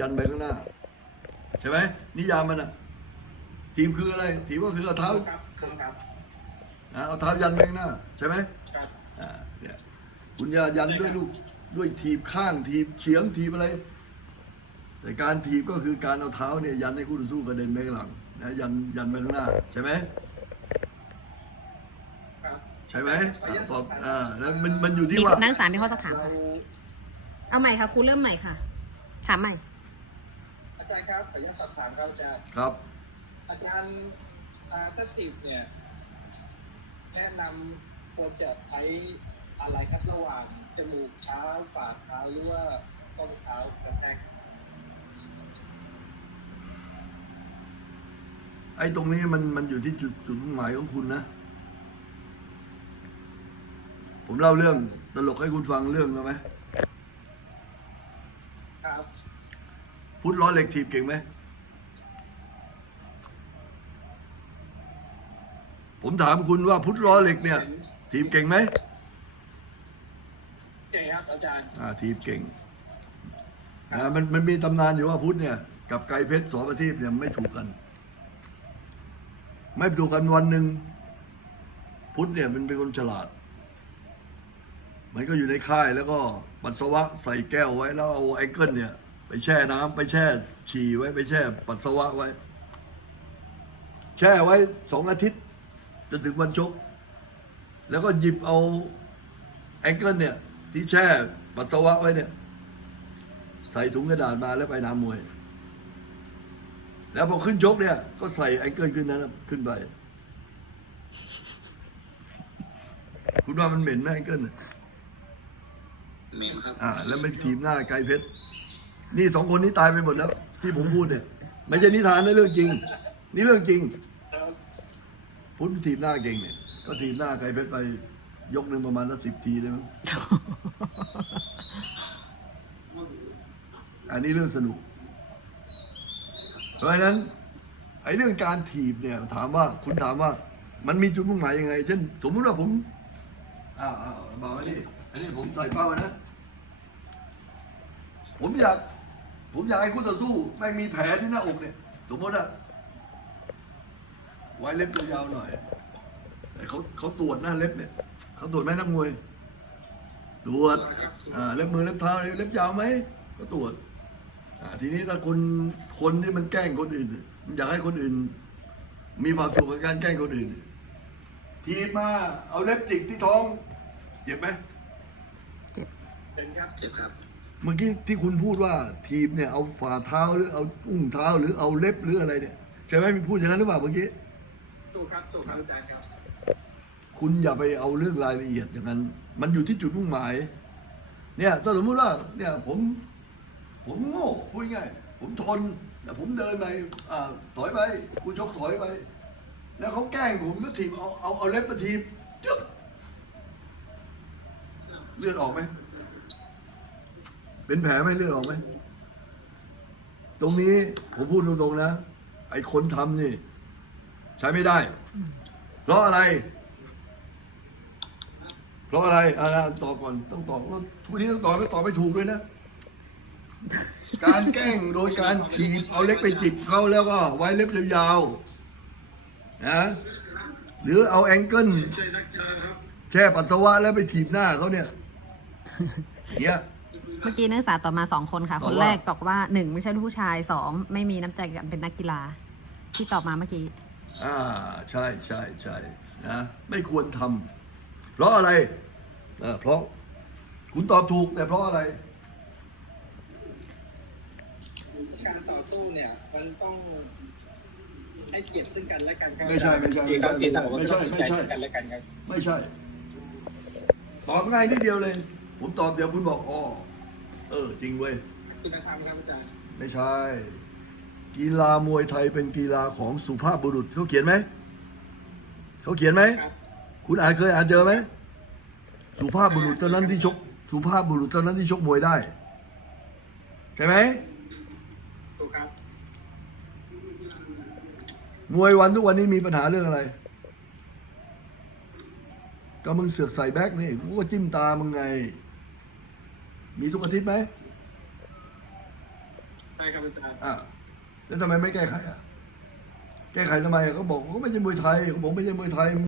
ยันไปข้างหน้า ใช่ไหมนิยามมันอะทีมคืออะไรทีมก็คือเอาเท้าครับครับนะเอาเท้ายันไปข้างหน้า ใช่ไหมครับอ่าเนี่ยคุณอย่ายันด้วยลูกด้วยทีบข้างทีบเฉียงทีบอะไร แต่การทีบก็คือการเอาเท้าเนี่ยยันให้คู่ต่อสู้กระเด็นไปข้างหลังนะยันยันไปข้างหน้า ใช่ไหมครับใช่ไหมอ่าตอบอ่าแล้วมันมันอยู่ที่มีว่านักศึกษามีข้อสักถามเราค่ะเอาใหม่ค่ะครูเริ่มใหม่ค่ะ ถามใหม่ อาจารย์ครับขออนุญาตสอบถามครับอาจารย์ครับ อาจารย์อ่าถ้าสิบเนี่ย แนะนำควรจะใช้อะไรครับระหว่างจมูกเท้าฝ่าเท้าหรือว่าต้นเท้ากระแทกไอ้ตรงนี้มันมันอยู่ที่จุดจุดมุ่งหมายของคุณนะ ผมเล่าเรื่องตลกให้คุณฟังเรื่องได้ไหม ครับ พุทธล้อเหล็กถีบเก่งไหมผมถามคุณว่าพุทธล้อเหล็กเนี่ยถีบเก่งไหมเจ๊ครับอาจารย์อ่าทีบเก่งนะมันมันมีตำนานอยู่ว่าพุทธเนี่ย กับไกรเพชรสอประทีปเนี่ยไม่ถูกกัน ไม่ถูกกันวันหนึ่งพุทธเนี่ยมันเป็นคนฉลาด มันก็อยู่ในค่ายแล้วก็ปัสสาวะใส่แก้วไว้แล้วเอาแองเกิลเนี่ย ไปแช่น้ำไปแช่ฉี่ไว้ไปแช่ปัสสาวะไว้ แช่ไว้สองอาทิตย์จนถึงวันชก แล้วก็หยิบเอาแองเกิลเนี่ย ที่แช่ปัสสาวะไว้เนี่ย ใส่ถุงกระดาษมาแล้วไปน้ำมวย แล้วพอขึ้นชกเนี่ย ก็ใส่แองเกิลขึ้นนั้นนะขึ้นไป คุณว่ามันเหม็นไหมแองเกิลน่ะเหม็นครับ อ่า แล้วไม่ทีมหน้าไกลเพชร นี่สองคนนี้ตายไปหมดแล้ว ที่ผมพูดเนี่ยไม่ใช่นิทานนะเรื่องจริง นี่เรื่องจริง พุทธทีมหน้าเก่งเนี่ย ก็ทีมหน้าไกลเพชรไป ยกหนึ่งประมาณสักสิบทีได้มั้งอันนี้เรื่องสนุก เพราะฉะนั้น ไอ้เรื่องการถีบเนี่ย ถามว่าคุณถามว่า มันมีจุดมุ่งหมายยังไง เช่น สมมุติว่าผมอ่าอ่าบอกอันนี้อันนี้ผมใส่เป้าไว้นะ ผมอยาก ผมอยากให้คู่ต่อสู้ไม่มีแผลที่หน้าอกเนี่ย สมมติอะไว้เล็บยาวๆหน่อย แต่เขาเขาตรวจหน้าเล็บเนี่ยเขาตรวจไหมนักมวย ตรวจอ่าเล็บมือเล็บเท้าเล็บยาวไหมก็ตรวจอ่าทีนี้ถ้าคนคนที่มันแกล้งคนอื่นมันอยากให้คนอื่น มีความสุขกับการแกล้งคนอื่น ทีมาเอาเล็บจิกที่ท้อง เจ็บไหมเป็บเจ็บครับ เมื่อกี้ที่คุณพูดว่าทีบเนี่ยเอาฝ่าเท้าหรือเอาอุ้งเท้าหรือเอาเล็บหรืออะไรเนี่ยใช่ไหมมีพูดอย่างนั้นหรือเปล่าเมื่อกี้ถูกครับถูกครับอาจารย์ครับ คุณอย่าไปเอาเรื่องรายละเอียดอย่างนั้น มันอยู่ที่จุดมุ่งหมาย เนี่ยถ้าสมมติว่าเนี่ยผม ผมโง่พูดง่ายผมทนแต่ผมเดินไปอ่าถอยไปคุณชกถอยไป แล้วเขาแกล้งผมก็ทีบเอาเอาเอาเล็บมาทีบจึ๊บเลือดออกไหม เป็นแผลไหมเลือดออกไหม ตรงนี้ผมพูดตรงๆนะ ไอ้คนทำนี่ ใช้ไม่ได้ เพราะอะไร เพราะอะไรอ่าตอบก่อนต้องตอบว่าทุกทีต้องตอบไม่ตอบไม่ถูกด้วยนะ การแกล้งโดยการถีบเอาเล็กไปจิบเขาแล้วก็ ไว้เล็บยาวๆนะหรือเอาแองเกิลใช่นักกีฬาครับแช่ปัสสาวะแล้วไปถีบหน้าเขาเนี่ยเนี่ย เมื่อกี้นักศึกษาต่อบมาสองคนค่ะตคอบนว่าแรกบอกว่าหนึ่งไม่ใช่ลูกผู้ชายสองไม่มีน้ำใจกันเป็นนักกีฬา ที่ตอบมาเมื่อกี้ อ่าใช่ใช่ใช่นะไม่ควรทำเพราะอะไรเออเพราะ คุณตอบถูกแต่เพราะอะไร การต่อสู้เนี่ยมันต้องให้เกียรติซึ่งกันและกันครับไม่ใช่ไม่ใช่เกียรติครับเกียรติสังคมไม่ใช่ต้องไม่ใช่ ซึ่งกันและกันครับ ไม่ใช่ ตอบง่ายนิดเดียวเลย ผมตอบเดี๋ยวคุณบอกอ๋อ เออ จริงเว้ยคุณธรรมครับอาจารย์ไม่ใช่ กีฬามวยไทยเป็นกีฬาของสุภาพบุรุษเขาเขียนไหมเขาเขียนไหมครับคุณอ่านเคยอ่านเจอไหมสุภาพบุรุษเท่านั้นที่ชก สุภาพบุรุษเท่านั้นที่ชกมวยได้ ใช่ไหมถูกครับมวยวันทุกวันนี้มีปัญหาเรื่องอะไรก็มึงเสือกใส่แบ็คนี่กูก็จิ้มตามึงไง มีทุกอาทิตย์ไหมช่ครับอาจารย์อ่าแล้วทำไมไม่แก้ไขอะ แก้ไขทำไมอะเขาบอกเขาไม่ใช่มวยไทยเขาบอกไม่ใช่มวยไทย